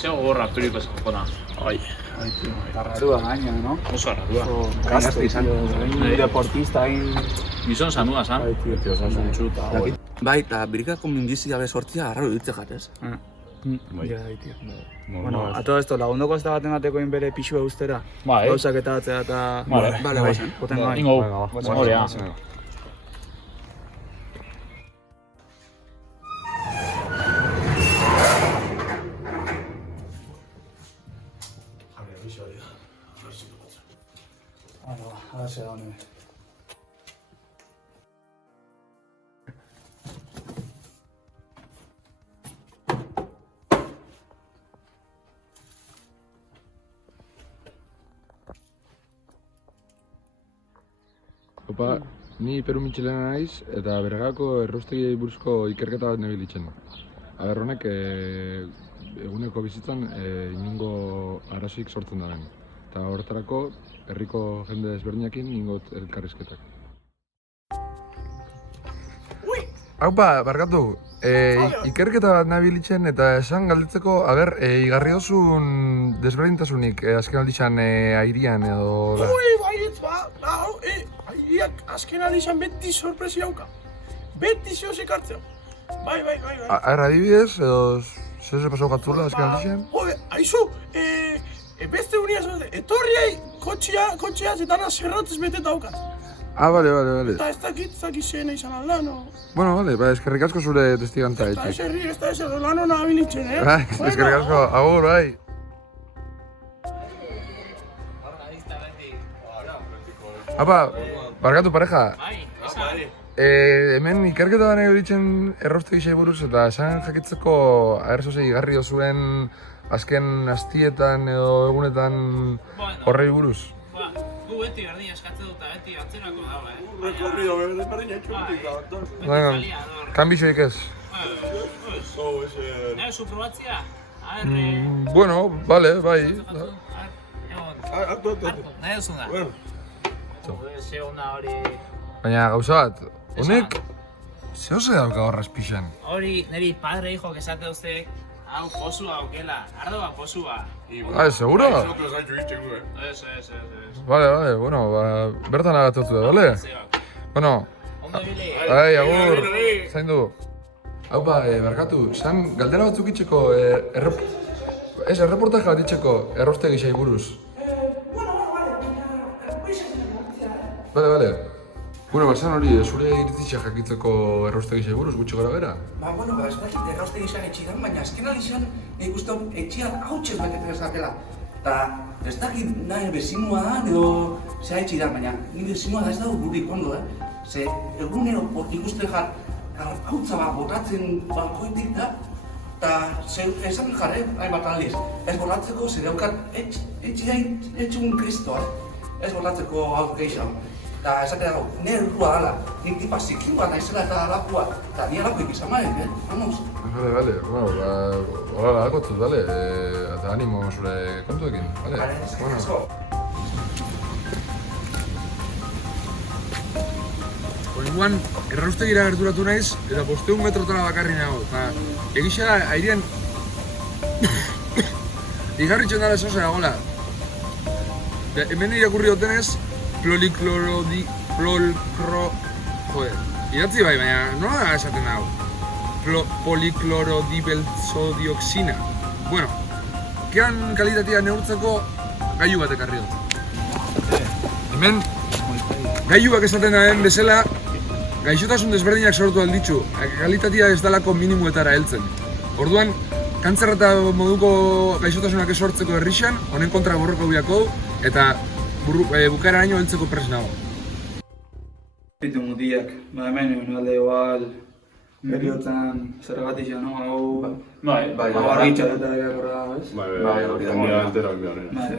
Zego gorra periko esako da. Bai, tío. Eta rarua gaina, no? Oso arradua. Gazte izan. Deportista, Gizon zanua, zan? Bai, tío, Txuta, Bai, eta birikako minbizi gabe sortzia arraro ditze jatez. Ja, tío. Bueno, a todo esto, lagundoko ez da baten bateko bere pixua ustera. Bai. Gauzak eta atzea eta... Bale, guazen. Poten gai. Ingo, memoria. Ahora se da une. Opa, ni Peru Mitxelena naiz eta Bergako erraustegiei buruzko ikerketa bat nebilitzen. Aber honek eguneko bizitzan inongo arazoik sortzen da ben. Eta horretarako herriko jende desberdinekin ingot elkarrizketak. Haupa, barkatu, ikerketa bat nabilitzen eta esan galdetzeko, igarri dozun desberdintasunik azken aldizan airian edo... Baietz airiak azken aldizan beti sorpresi hauka. Beti zehoz ekartzea. Bai. Adibidez, edo zer pasau gatzula azken aldizan? Jode, aizu, beste unia zote, etorriai kotxea zetana zerrotez beteta haukat. Bale. Eta ez dakit zena izan alda, no? Bueno, bale, eskerrik asko zure testigantza Ez da eserri, lan hona abilitzen, Eskerrik asko, agur, bai. Apa, barkatu pareja. Hemen ikerketa da nahi horitzen erraustegi buruz eta esan jakitzeko agertzozei igarri dozuen azken astietan edo egunetan horrei buruz. Gu beti berdin eskatzen dut eta beti atzerako dago, Rekorrido berdin etxutik da. Bueno, kanbizioik ez. Nahi, zu probatzea? Bueno, bale, bai. Nahi duzun da? Segunda hori... Baina gauza bat, honek zehose dauka horraz pixan. Hori niri padre hijo esate duzte hau posua aukela, ardo bat posua. Seguro? Ez. Bale, bueno, bertan agatotu da, bale? Bueno, Ondo bile. bai, agur, zain du. Haupa, barkatu, zan galdera batzuk itxeko, erreportaje bat itxeko erraustegi xai buruz. Bale. Bueno, zan hori, zure iritzitza jakitzeko erraustegi xai buruz, gutxi gara bera? Ez dakit erraustegi izan etxidan, baina azken aldizan nik uste etxian hautxez betetzen ezakela. Eta ez dakit nahi bezinua da, edo zea etxidan, baina nire bezinua da ez dago gurik ondo, Ze egunero ikuste hautza bat botatzen balkoitik da, eta esan jarre, hainbat aldiz, ez botatzeko zer daukat etxidain kristoa, ez botatzeko hau gehiago. Eta esate dago, nire urrua gala, nik tipa zikiua naizela eta alakua, eta ni alakoik izan marek, vamos. Bale, bueno, hola lakotzut, bale, eta animo zure kontuekin, bale? Asko. Orduan, erraustegira gerturatu naiz, eta 500 metrotara bakarri nago, eta egisa airean igarritzen dara esosa dagoela. Hemen irakurri dutenez, idatzi bai, baina nola da esaten dago? Poliklorodibeltzodioxina. Bueno, kean kalitatea neurtzeko gailu bat ekarri dut. Hemen, gailuak esaten daren bezala, gaixotasun desberdinak sortu alditzu, kalitatea ez dalako minimuetara heltzen. Orduan, kantzer eta moduko gaixotasunak esortzeko herrixan, honen kontra borroka biako, eta bukaeraino heltzeko pres nago. Bitu mutiak, hemen alde igual periotzen zergatik no, hau... Bai. Argitxar eta egakorra, ez? Bai, hori da. Bai.